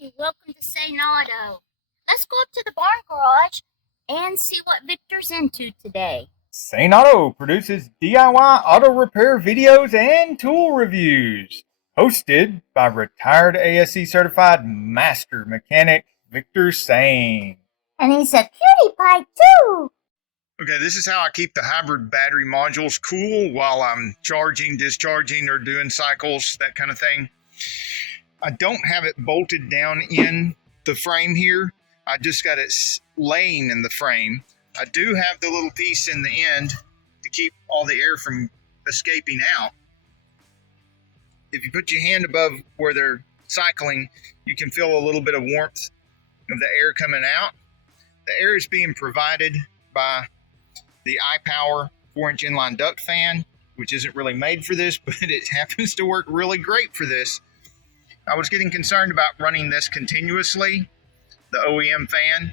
Hey, welcome to St. Auto. Let's go up to the barn garage and see what Victor's into today. St. Auto produces DIY auto repair videos and tool reviews. Hosted by retired ASE certified master mechanic Victor Sane. And he's a cutie pie too. Okay, this is how I keep the hybrid battery modules cool while I'm charging, discharging, or doing cycles, that kind of thing. I don't have it bolted down in the frame here. I just got it laying in the frame. I do have the little piece in the end to keep all the air from escaping out. If you put your hand above where they're cycling, you can feel a little bit of warmth of the air coming out. The air is being provided by the iPower 4-inch inline duct fan, which isn't really made for this, but it happens to work really great for this. I was getting concerned about running this continuously, the OEM fan,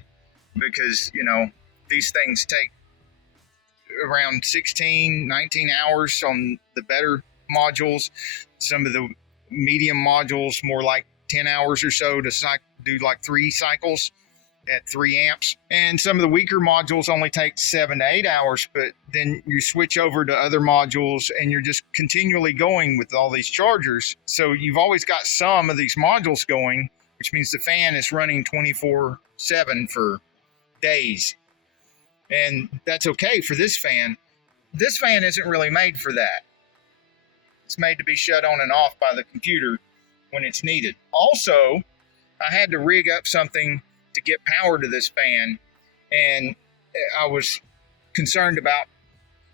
because, you know, these things take around 16, 19 hours on the better modules. Some of the medium modules, more like 10 hours or so to do like 3 cycles at 3 amps. And some of the weaker modules only take 7 to 8 hours, but then you switch over to other modules and you're just continually going with all these chargers. So you've always got some of these modules going, which means the fan is running 24/7 for days. And that's okay for this fan. This fan isn't really made for that. It's made to be shut on and off by the computer when it's needed. Also, I had to rig up something to get power to this fan, and I was concerned about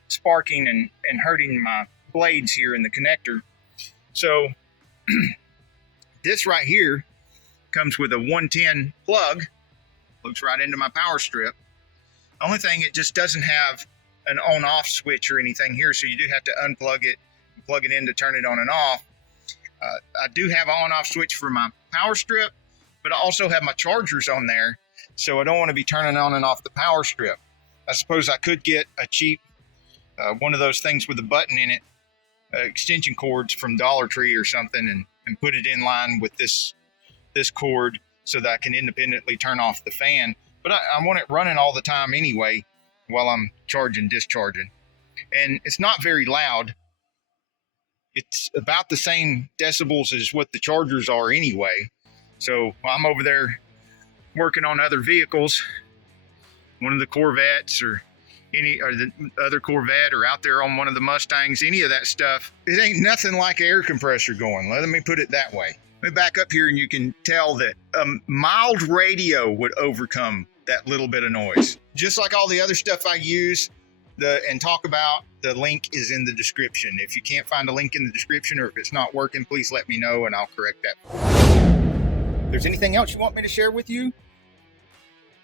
sparking and hurting my blades here in the connector. So this right here comes with a 110 plug, plugs right into my power strip. The only thing, it just doesn't have an on-off switch or anything here, so you do have to unplug it and plug it in to turn it on and off. I do have an on-off switch for my power strip, but I also have my chargers on there, so I don't want to be turning on and off the power strip. I suppose I could get a cheap one of those things with a button in it, extension cords from Dollar Tree or something, and put it in line with this cord so that I can independently turn off the fan. But I want it running all the time anyway while I'm charging, discharging. And it's not very loud. It's about the same decibels as what the chargers are anyway. So I'm over there working on other vehicles, one of the Corvettes or the other Corvette, or out there on one of the Mustangs, any of that stuff. It ain't nothing like an air compressor going. Let me put it that way. Let me back up here and you can tell that a mild radio would overcome that little bit of noise. Just like all the other stuff I use and talk about, the link is in the description. If you can't find a link in the description, or if it's not working, please let me know and I'll correct that. If there's anything else you want me to share with you,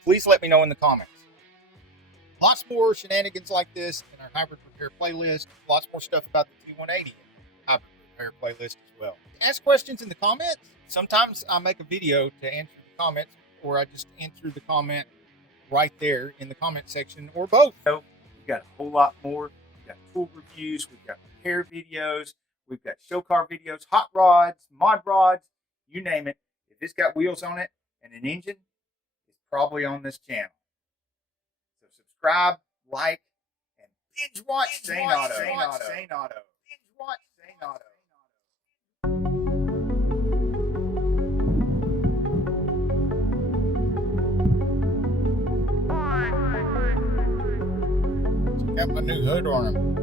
please let me know in the comments. Lots more shenanigans like this in our hybrid repair playlist. Lots more stuff about the T180 hybrid repair playlist as well. Ask questions in the comments. Sometimes I make a video to answer the comments, or I just answer the comment right there in the comment section, or both. So we've got a whole lot more. We've got tool reviews, we've got repair videos, we've got show car videos, hot rods, mod rods, you name it. If it's got wheels on it and an engine, it's probably on this channel. So subscribe, like, and binge watch St. Auto. Binge watch St. Auto. Got my new hood on him.